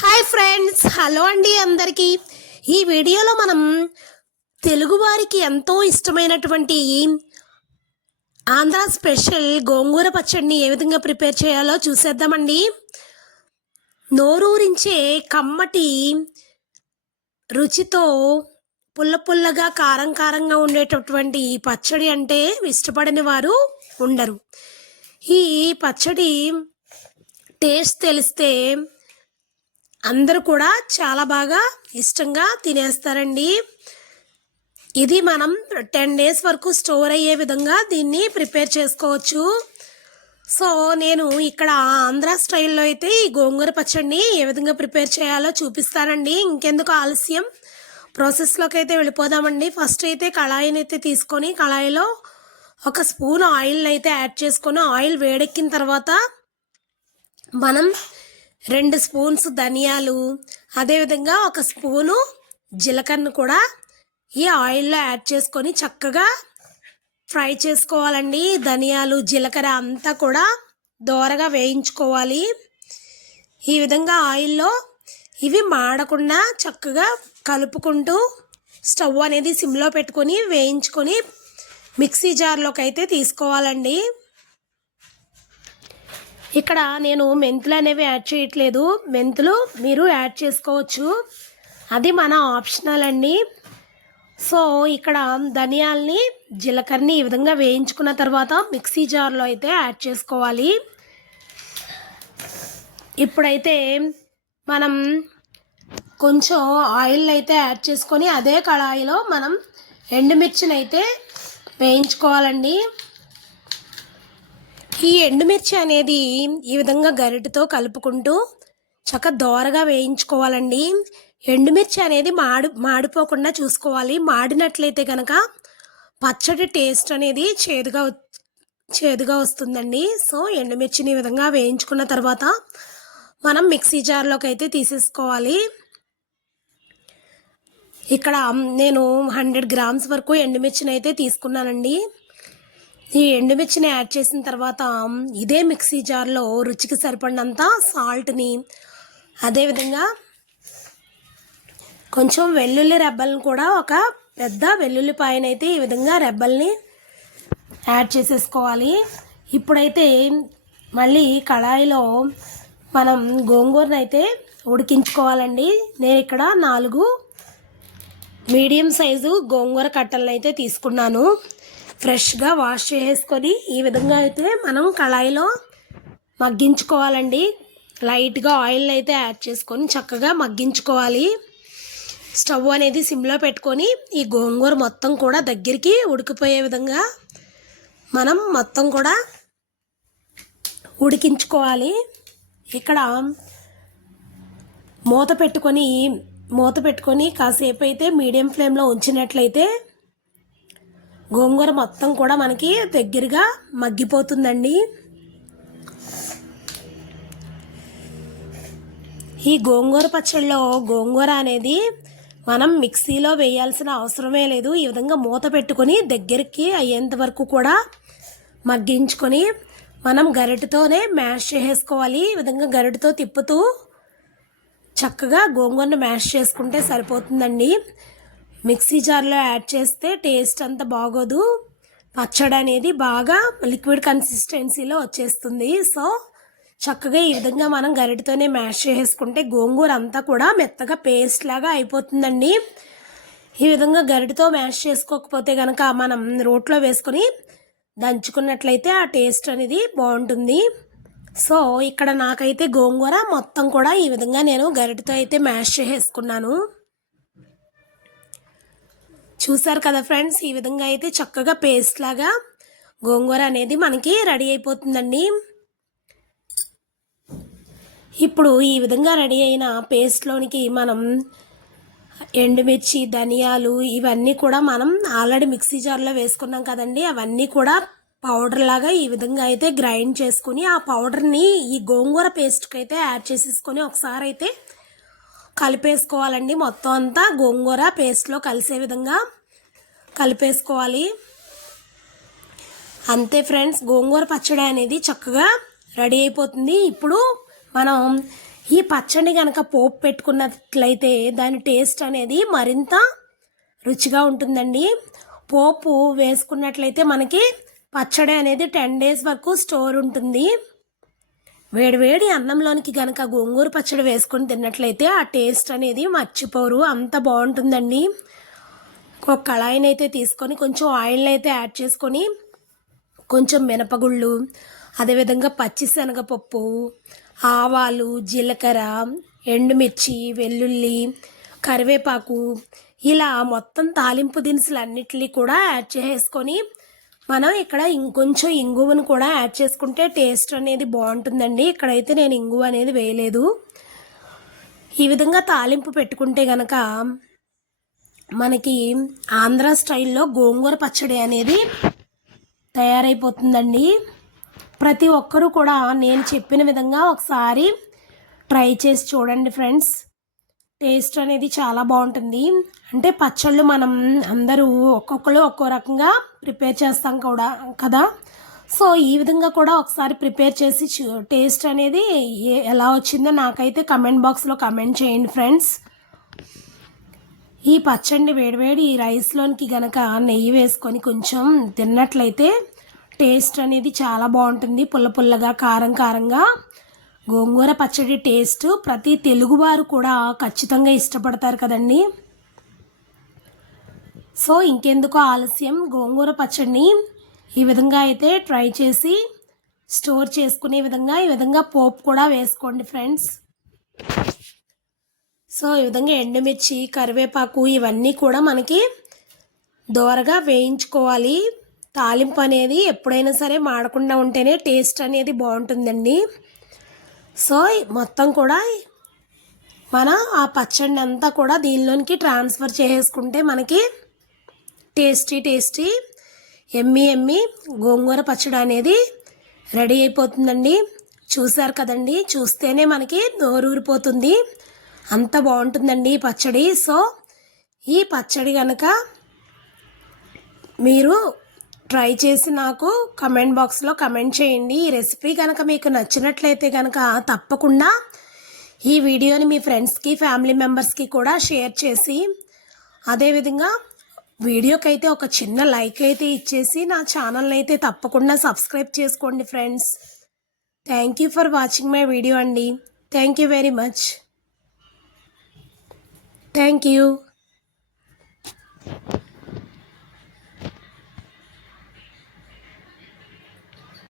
Hi friends, hello అండి అందరికీ. ఈ వీడియోలో మనం తెలుగువారికి ఎంతో ఇష్టమైనటువంటి ఆంధ్ర స్పెషల్ గోంగూర పచ్చడిని ఏ విధంగా ప్రిపేర్ చేయాలో చూసేద్దామండి. నోరూరించే కమ్మటి రుచితో పుల్ల పుల్లగా కారం కారంగా ఉండేటటువంటి పచ్చడి అంటే ఇష్టపడని వారు ఉండరు. ఈ పచ్చడి టేస్ట్ తెలిస్తే అందరూ కూడా చాలా బాగా ఇష్టంగా తినేస్తారండి. ఇది మనం 10 డేస్ వరకు స్టోర్ అయ్యే విధంగా దీన్ని ప్రిపేర్ చేసుకోవచ్చు. సో నేను ఇక్కడ ఆంధ్ర స్టైల్లో అయితే ఈ గోంగూర పచ్చడిని ఏ విధంగా ప్రిపేర్ చేయాలో చూపిస్తానండి. ఇంకెందుకు ఆలస్యం, ప్రాసెస్లోకి అయితే వెళ్ళిపోదామండి. ఫస్ట్ అయితే కళాయిని అయితే తీసుకొని కళాయిలో 1 స్పూన్ ఆయిల్ని అయితే యాడ్ చేసుకొని ఆయిల్ వేడెక్కిన తర్వాత మనం 2 స్పూన్స్ ధనియాలు, అదేవిధంగా 1 స్పూను జీలకర్రను కూడా ఈ ఆయిల్లో యాడ్ చేసుకొని చక్కగా ఫ్రై చేసుకోవాలండి. ధనియాలు జీలకర్ర అంతా కూడా దోరగా వేయించుకోవాలి. ఈ విధంగా ఆయిల్లో ఇవి మాడకుండా చక్కగా కలుపుకుంటూ స్టవ్ అనేది సిమ్లో పెట్టుకొని వేయించుకొని మిక్సీ జార్లోకి అయితే తీసుకోవాలండి. ఇక్కడ నేను మెంతులు అనేవి యాడ్ చేయట్లేదు. మెంతులు మీరు యాడ్ చేసుకోవచ్చు, అది మన ఆప్షనల్ అండి. సో ఇక్కడ ధనియాల్ని జీలకర్రని ఈ విధంగా వేయించుకున్న తర్వాత మిక్సీ జార్లో అయితే యాడ్ చేసుకోవాలి. ఇప్పుడైతే మనం కొంచెం ఆయిల్ అయితే యాడ్ చేసుకొని అదే కళాయిలో మనం ఎండుమిర్చిని అయితే వేయించుకోవాలండి. ఈ ఎండుమిర్చి అనేది ఈ విధంగా గరిటెతో కలుపుకుంటూ చక్కగా దోరగా వేయించుకోవాలండి. ఎండుమిర్చి అనేది మాడిపోకుండా చూసుకోవాలి. మాడినట్లయితే కనుక పచ్చడి టేస్ట్ అనేది చేదుగా వస్తుందండి. సో ఎండుమిర్చిని ఈ విధంగా వేయించుకున్న తర్వాత మనం మిక్సీ జార్లోకి అయితే తీసేసుకోవాలి. ఇక్కడ నేను 100 గ్రామ్స్ వరకు ఎండుమిర్చిని అయితే తీసుకున్నానండి. ఈ ఎండుమిర్చిని యాడ్ చేసిన తర్వాత ఇదే మిక్సీ జార్లో రుచికి సరిపడినంత సాల్ట్ని, అదేవిధంగా కొంచెం వెల్లుల్లి రెబ్బలను కూడా, ఒక పెద్ద వెల్లుల్లిపాయను అయితే ఈ విధంగా రెబ్బల్ని యాడ్ చేసేసుకోవాలి. ఇప్పుడైతే మళ్ళీ కళాయిలో మనం గోంగూరను అయితే ఉడికించుకోవాలండి. నేను ఇక్కడ 4 మీడియం సైజు గోంగూర కట్టలను అయితే తీసుకున్నాను. ఫ్రెష్గా వాష్ చేసుకొని ఈ విధంగా అయితే మనం కళాయిలో మగ్గించుకోవాలండి. లైట్గా ఆయిల్ అయితే యాడ్ చేసుకొని చక్కగా మగ్గించుకోవాలి. స్టవ్ అనేది సిమ్లో పెట్టుకొని ఈ గోంగూర మొత్తం కూడా దగ్గరికి ఉడికిపోయే విధంగా మనం మొత్తం కూడా ఉడికించుకోవాలి. ఇక్కడ మూత పెట్టుకొని కాసేపు అయితే మీడియం ఫ్లేమ్లో ఉంచినట్లయితే గోంగూర మొత్తం కూడా మనకి దగ్గరగా మగ్గిపోతుందండి. ఈ గోంగూర పచ్చడిలో గోంగూర అనేది మనం మిక్సీలో వేయాల్సిన అవసరమే లేదు. ఈ విధంగా మూత పెట్టుకొని దగ్గరికి అయ్యేంత వరకు కూడా మగ్గించుకొని మనం గరిటెతోనే మ్యాష్ చేసేసుకోవాలి. ఈ విధంగా గరిటెతో తిప్పుతూ చక్కగా గోంగూరను మ్యాష్ చేసుకుంటే సరిపోతుందండి. మిక్సీ జార్లో యాడ్ చేస్తే టేస్ట్ అంత బాగోదు. పచ్చడి అనేది బాగా లిక్విడ్ కన్సిస్టెన్సీలో వచ్చేస్తుంది. సో చక్కగా ఈ విధంగా మనం గరిటెతోనే మ్యాష్ చేసుకుంటే గోంగూర అంతా కూడా మెత్తగా పేస్ట్ లాగా అయిపోతుందండి. ఈ విధంగా గరిటెతో మ్యాష్ చేసుకోకపోతే కనుక మనం రోట్లో వేసుకొని దంచుకున్నట్లయితే ఆ టేస్ట్ అనేది బాగుంటుంది. సో ఇక్కడ నాకైతే గోంగూర మొత్తం కూడా ఈ విధంగా నేను గరిటెతో అయితే మ్యాష్ చేసుకున్నాను. చూసారు కదా ఫ్రెండ్స్, ఈ విధంగా అయితే చక్కగా పేస్ట్ లాగా గోంగూర అనేది మనకి రెడీ అయిపోతుందండి. ఇప్పుడు ఈ విధంగా రెడీ అయిన పేస్ట్లోనికి మనం ఎండుమిర్చి, ధనియాలు ఇవన్నీ కూడా మనం ఆల్రెడీ మిక్సీ జార్లో వేసుకున్నాం కదండి, అవన్నీ కూడా పౌడర్ లాగా ఈ విధంగా అయితే గ్రైండ్ చేసుకుని ఆ పౌడర్ని ఈ గోంగూర పేస్ట్కి అయితే యాడ్ చేసేసుకొని ఒకసారి అయితే కలిపేసుకోవాలండి. మొత్తం అంతా గోంగూర పేస్ట్లో కలిసే విధంగా కలిపేసుకోవాలి. అంతే ఫ్రెండ్స్, గోంగూర పచ్చడి అనేది చక్కగా రెడీ అయిపోతుంది. ఇప్పుడు మనం ఈ పచ్చడి కనుక పోపు పెట్టుకున్నట్లయితే దాని టేస్ట్ అనేది మరింత రుచిగా ఉంటుందండి. పోపు వేసుకున్నట్లయితే మనకి పచ్చడి అనేది 10 days వరకు స్టోర్ ఉంటుంది. వేడివేడి అన్నంలోనికి కనుక గోంగూర పచ్చడి వేసుకొని తిన్నట్లయితే ఆ టేస్ట్ అనేది మర్చిపోరు, అంత బాగుంటుందండి. ఒక కళాయిని అయితే తీసుకొని కొంచెం ఆయిల్ అయితే యాడ్ చేసుకొని కొంచెం మినపగుళ్ళు, అదేవిధంగా పచ్చిశనగపప్పు, ఆవాలు, జీలకర్ర, ఎండుమిర్చి, వెల్లుల్లి, కరివేపాకు ఇలా మొత్తం తాలింపు దినుసులు అన్నిటినీ కూడా యాడ్ చేసుకొని మనం ఇక్కడ ఇంకొంచెం ఇంగువను కూడా యాడ్ చేసుకుంటే టేస్ట్ అనేది బాగుంటుందండి. ఇక్కడైతే నేను ఇంగువ అనేది వేయలేదు. ఈ విధంగా తాలింపు పెట్టుకుంటే కనుక మనకి ఆంధ్ర స్టైల్లో గోంగూర పచ్చడి అనేది తయారైపోతుందండి. ప్రతి ఒక్కరూ కూడా నేను చెప్పిన విధంగా ఒకసారి ట్రై చేసి చూడండి ఫ్రెండ్స్. టేస్ట్ అనేది చాలా బాగుంటుంది. అంటే పచ్చళ్ళు మనం అందరూ ఒక్కొక్కరు ఒక్కో రకంగా ప్రిపేర్ చేస్తాం కూడా కదా. సో ఈ విధంగా కూడా ఒకసారి ప్రిపేర్ చేసి టేస్ట్ అనేది ఎలా వచ్చిందో నాకైతే కమెంట్ బాక్స్లో కమెంట్ చేయండి ఫ్రెండ్స్. ఈ పచ్చడిని వేడివేడి రైస్లోనికి గనక నెయ్యి వేసుకొని కొంచెం తిన్నట్లయితే టేస్ట్ అనేది చాలా బాగుంటుంది. పుల్ల పుల్లగా, కారం కారంగా గోంగూర పచ్చడి టేస్ట్ ప్రతి తెలుగువారు కూడా ఖచ్చితంగా ఇష్టపడతారు కదండి. సో ఇంకెందుకు ఆలస్యం, గోంగూర పచ్చడిని ఈ విధంగా అయితే ట్రై చేసి స్టోర్ చేసుకునే విధంగా ఈ విధంగా పోపు కూడా వేసుకోండి ఫ్రెండ్స్. సో ఈ విధంగా ఎండుమిర్చి, కరివేపాకు ఇవన్నీ కూడా మనకి దోరగా వేయించుకోవాలి. తాలింపు అనేది ఎప్పుడైనా సరే మాడకుండా ఉంటేనే టేస్ట్ అనేది బాగుంటుందండి. సో మొత్తం కూడా మన ఆ పచ్చడిని అంతా కూడా దీనిలోనికి ట్రాన్స్ఫర్ చేసుకుంటే మనకి టేస్టీ ఎమ్మి గోంగూర పచ్చడి అనేది రెడీ అయిపోతుందండి. చూసారు కదండి, చూస్తేనే మనకి నోరూరిపోతుంది, అంత బాగుంటుందండి ఈ పచ్చడి. సో ఈ పచ్చడి కనుక మీరు ట్రై చేసి నాకు కమెంట్ బాక్స్లో కమెంట్ చేయండి. ఈ రెసిపీ కనుక మీకు నచ్చినట్లయితే కనుక తప్పకుండా ఈ వీడియోని మీ ఫ్రెండ్స్కి, ఫ్యామిలీ మెంబర్స్కి కూడా షేర్ చేసి అదేవిధంగా వీడియోకైతే ఒక చిన్న లైక్ అయితే ఇచ్చేసి నా ఛానల్ని అయితే తప్పకుండా సబ్స్క్రైబ్ చేసుకోండి friends. Thank you for watching my video అండి. Thank you very much. Thank you.